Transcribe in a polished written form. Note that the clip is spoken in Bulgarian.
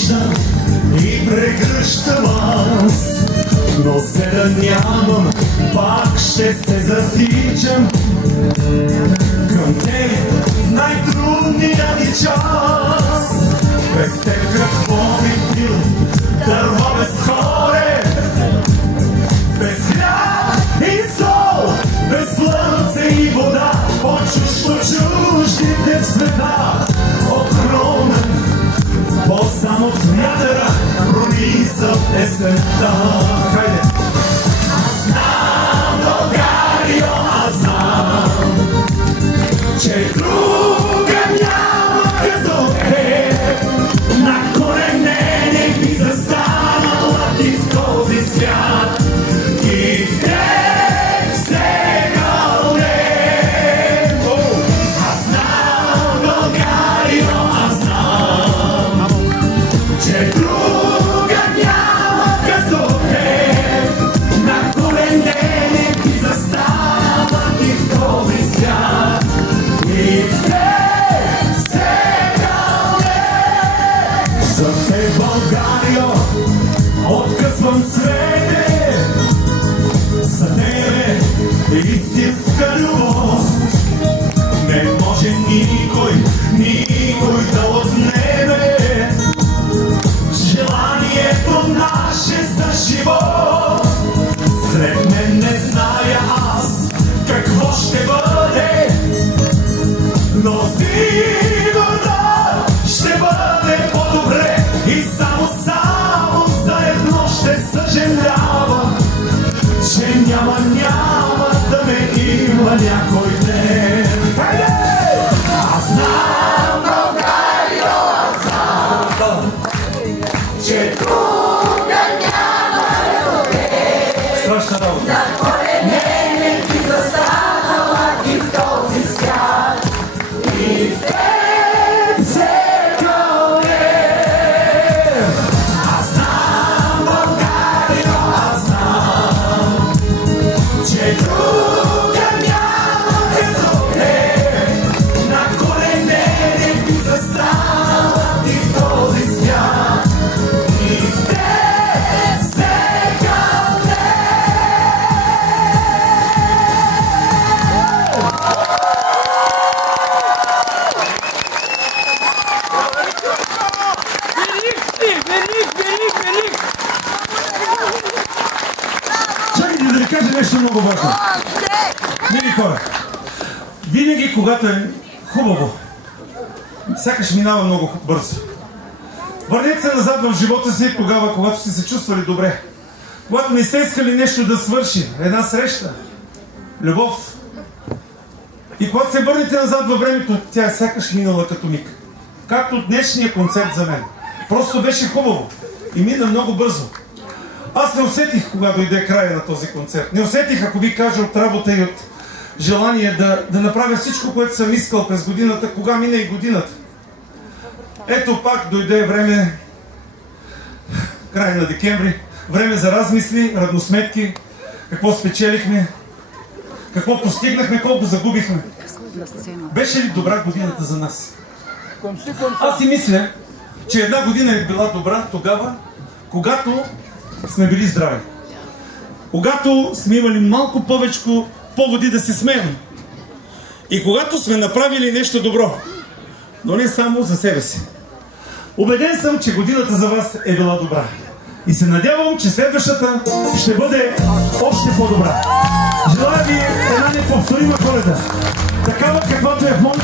виждам и прегръщам аз. Но се да нямам, пак ще се затичам към теб в най-трудния ти час. Без теб какво би бил, дърво без хоре, без хляб и сол, без слънце и вода, по-чужд от чуждите в света. Огромен, по-сам от вятъра прониза песента. Хайде! Аз знам, Българио, аз знам, че друга няма като теб. На колене не би застанала ти в този свят. И в теб се кълнем. Аз знам, Българио, аз знам, че друга няма като теб. На колене не би застанала ти в този свят. И в теб се кълнем. За теб, Българио, откъсвам цвете. За тебе истинска любов не може никой да отнеме. Желанието наше за живот след мен не зная аз какво ще бъде, но сигурно ще бъде по-добре. И само за едно ще съжалявам, че няма да ме има някой ден. Хайде! Аз знам, Българио, аз знам, че друга няма като теб. Страшна работа. На колене не ти застанала ти в този свят. И в теб се кълнем. Аз знам, Българио, аз знам, че друга няма като теб. На колене не ти застанала ти в този свят. И в теб се кълнем. Чакайте да ви кажа нещо много важно. Мили хора, винаги когато е хубаво, сякаш минава много бързо. Върнете се назад в живота си тогава, когато сте се чувствали добре. Когато не сте искали нещо да свърши, една среща, любов. И когато се върнете назад във времето, тя е сякаш минала като миг. Както днешния концерт за мен. Просто беше хубаво и мина много бързо. Аз не усетих, кога дойде края на този концерт. Не усетих, ако ви кажа, от работа и от желание да направя всичко, което съм искал през годината, кога мина и годината. Ето пак дойде време, край на декември, време за размисли, равносметки, какво спечелихме, какво постигнахме, колко загубихме. Беше ли добра годината за нас? Аз си мисля, че една година е била добра тогава, когато сме били здрави. Когато сме имали малко повече поводи да се смеем. И когато сме направили нещо добро, но не само за себе си. Убеден съм, че годината за вас е била добра. И се надявам, че следващата ще бъде още по-добра. Желая ви една неповторима Коледа. Такава, каквато е в моите